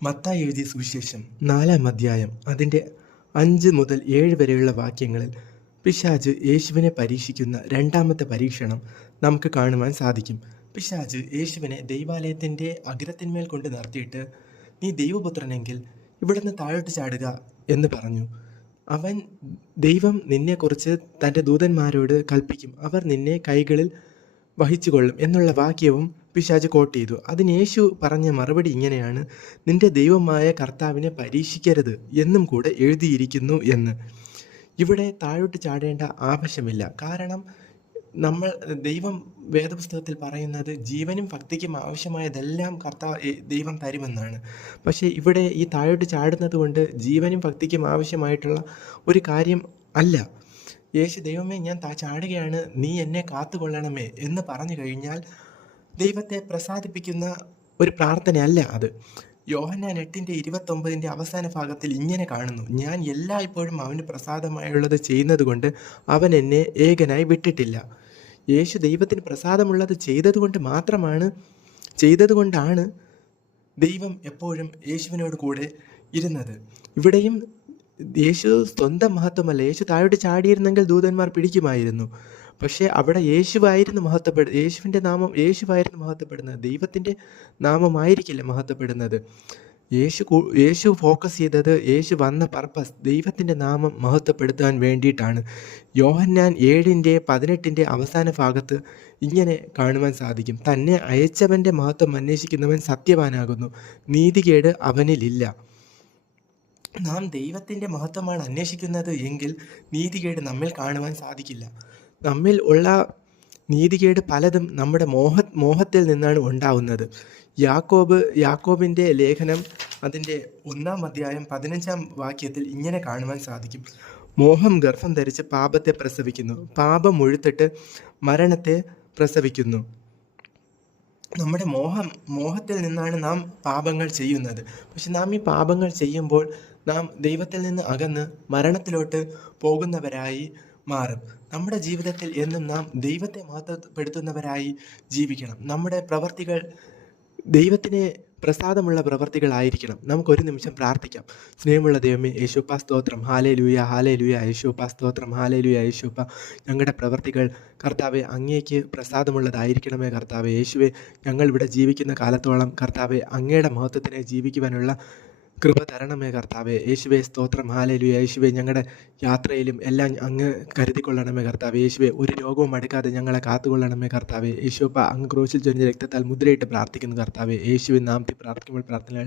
മത്തായി എഴുതിയ സുവിശേഷം 4-ാം അധ്യായം അതിൻ്റെ 5 മുതൽ 7 വരെയുള്ള വാക്യങ്ങളിൽ പിശാച് യേശുവിനെ പരീക്ഷിക്കുന്ന രണ്ടാമത്തെ പരീക്ഷണം നമുക്ക് കാണുവാൻ സാധിക്കും. പിശാച് യേശുവിനെ ദൈവാലയത്തിൻ്റെ അഗ്രത്തിന്മേൽ കൊണ്ട് നിർത്തിയിട്ട്, നീ ദൈവപുത്രനെങ്കിൽ ഇവിടുന്ന് താഴോട്ട് ചാടുക എന്ന് പറഞ്ഞു. അവൻ ദൈവം നിന്നെക്കുറിച്ച് തൻ്റെ ദൂതന്മാരോട് കൽപ്പിക്കും, അവർ നിന്നെ കൈകളിൽ വഹിച്ചുകൊള്ളും എന്നുള്ള വാക്യവും പിശാച് കോട്ട് ചെയ്തു. അതിന് യേശു പറഞ്ഞ മറുപടി ഇങ്ങനെയാണ്: നിന്റെ ദൈവമായ കർത്താവിനെ പരീക്ഷിക്കരുത് എന്നും കൂടെ എഴുതിയിരിക്കുന്നു എന്ന്. ഇവിടെ താഴോട്ട് ചാടേണ്ട ആവശ്യമില്ല. കാരണം ദൈവം വേദപുസ്തകത്തിൽ പറയുന്നത് ജീവനും ഭക്തിക്കും ആവശ്യമായതെല്ലാം ദൈവം തരുമെന്നാണ്. പക്ഷേ ഇവിടെ ഈ താഴോട്ട് ചാടുന്നത് കൊണ്ട് ജീവനും ഭക്തിക്കും ആവശ്യമായിട്ടുള്ള ഒരു കാര്യം അല്ല. യേശു ദൈവമേ ഞാൻ ചാടുകയാണ്, നീ എന്നെ കാത്തുകൊള്ളണമേ എന്ന് പറഞ്ഞു കഴിഞ്ഞാൽ ദൈവത്തെ പ്രസാദിപ്പിക്കുന്ന ഒരു പ്രാർത്ഥനയല്ല അത്. യോഹന്നാൻ 8:29 അവസാന ഭാഗത്തിൽ ഇങ്ങനെ കാണുന്നു: ഞാൻ എല്ലായ്പ്പോഴും അവന് പ്രസാദമായുള്ളത് ചെയ്യുന്നത് കൊണ്ട് അവൻ എന്നെ ഏകനായി വിട്ടിട്ടില്ല. യേശു ദൈവത്തിന് പ്രസാദമുള്ളത് ചെയ്തതുകൊണ്ടാണ് ദൈവം എപ്പോഴും യേശുവിനോട് കൂടെ ഇരുന്നത്. ഇവിടെയും യേശു സ്വന്തം മഹത്വമല്ല. യേശു താഴോട്ട് ചാടിയിരുന്നെങ്കിൽ ദൂതന്മാർ പിടിക്കുമായിരുന്നു. പക്ഷേ അവിടെ യേശുവിൻ്റെ നാമം യേശുവായിരുന്നു മഹത്വപ്പെടുന്നത്. ദൈവത്തിൻ്റെ നാമമായിരിക്കില്ല മഹത്വപ്പെടുന്നത്. യേശു ഫോക്കസ് ചെയ്തത്, യേശു വന്ന പർപ്പസ് ദൈവത്തിൻ്റെ നാമം മഹത്വപ്പെടുത്താൻ വേണ്ടിയിട്ടാണ്. യോഹന്നാൻ 7:18 അവസാന ഭാഗത്ത് ഇങ്ങനെ കാണുവാൻ സാധിക്കും: തന്നെ അയച്ചവൻ്റെ മഹത്വം അന്വേഷിക്കുന്നവൻ സത്യവാനാകുന്നു, നീതികേട് അവനിലില്ല. നാം ദൈവത്തിൻ്റെ മഹത്വമാണ് അന്വേഷിക്കുന്നത് എങ്കിൽ നീതികേട് നമ്മിൽ കാണുവാൻ സാധിക്കില്ല. നമ്മിൽ ഉള്ള നീതികേട് പലതും നമ്മുടെ മോഹത്തിൽ നിന്നാണ് ഉണ്ടാവുന്നത്. യാക്കോബിൻ്റെ ലേഖനം അതിൻ്റെ 1-ാം അധ്യായം 15-ാം വാക്യത്തിൽ ഇങ്ങനെ കാണുവാൻ സാധിക്കും: മോഹം ഗർഭം ധരിച്ച് പാപത്തെ പ്രസവിക്കുന്നു, പാപം മുഴുത്തിട്ട് മരണത്തെ പ്രസവിക്കുന്നു. നമ്മുടെ മോഹത്തിൽ നിന്നാണ് നാം പാപങ്ങൾ ചെയ്യുന്നത്. പക്ഷെ നാം ഈ പാപങ്ങൾ ചെയ്യുമ്പോൾ നാം ദൈവത്തിൽ നിന്ന് അകന്ന് മരണത്തിലോട്ട് പോകുന്നവരായി മാറും. നമ്മുടെ ജീവിതത്തിൽ എന്നും നാം ദൈവത്തെ മഹത്വപ്പെടുത്തുന്നവരായി ജീവിക്കണം. നമ്മുടെ പ്രവർത്തികൾ ദൈവത്തിന് പ്രസാദമുള്ള പ്രവർത്തികളായിരിക്കണം. നമുക്കൊരു നിമിഷം പ്രാർത്ഥിക്കാം. സ്നേഹമുള്ള ദൈവമേ, യേശുപ്പാ സ്തോത്രം, ഹാലേലൂയ ഹാലേലൂയ, യേശുപ്പാ സ്തോത്രം, ഹാലേലൂയ യേശുപ്പാ. ഞങ്ങളുടെ പ്രവർത്തികൾ കർത്താവെ അങ്ങേക്ക് പ്രസാദമുള്ളതായിരിക്കണമേ കർത്താവെ. യേശുവെ, ഞങ്ങളിവിടെ ജീവിക്കുന്ന കാലത്തോളം കർത്താവെ അങ്ങയുടെ മഹത്വത്തിനെ ജീവിക്കുവാനുള്ള കൃപ തരണമേ കർത്താവെ. യേശുവെ സ്തോത്രം, ഹാലേലൂയ. യേശുവെ, ഞങ്ങളുടെ യാത്രയിലും എല്ലാം അങ്ങ് കരുതിക്കൊള്ളണമേ കർത്താവെ. യേശുവെ, ഒരു രോഗവും അടുക്കാതെ ഞങ്ങളെ കാത്തുകൊള്ളണമേ കർത്താവെ. യേശുപ്പ അങ്ങ് ക്രൂശിൽ ചൊരിഞ്ഞ രക്തത്താൽ മുദ്രയിട്ട് പ്രാർത്ഥിക്കുന്നു കർത്താവെ. യേശുവിൻ നാമത്തിൽ പ്രാർത്ഥിക്കുമ്പോൾ പ്രാർത്ഥന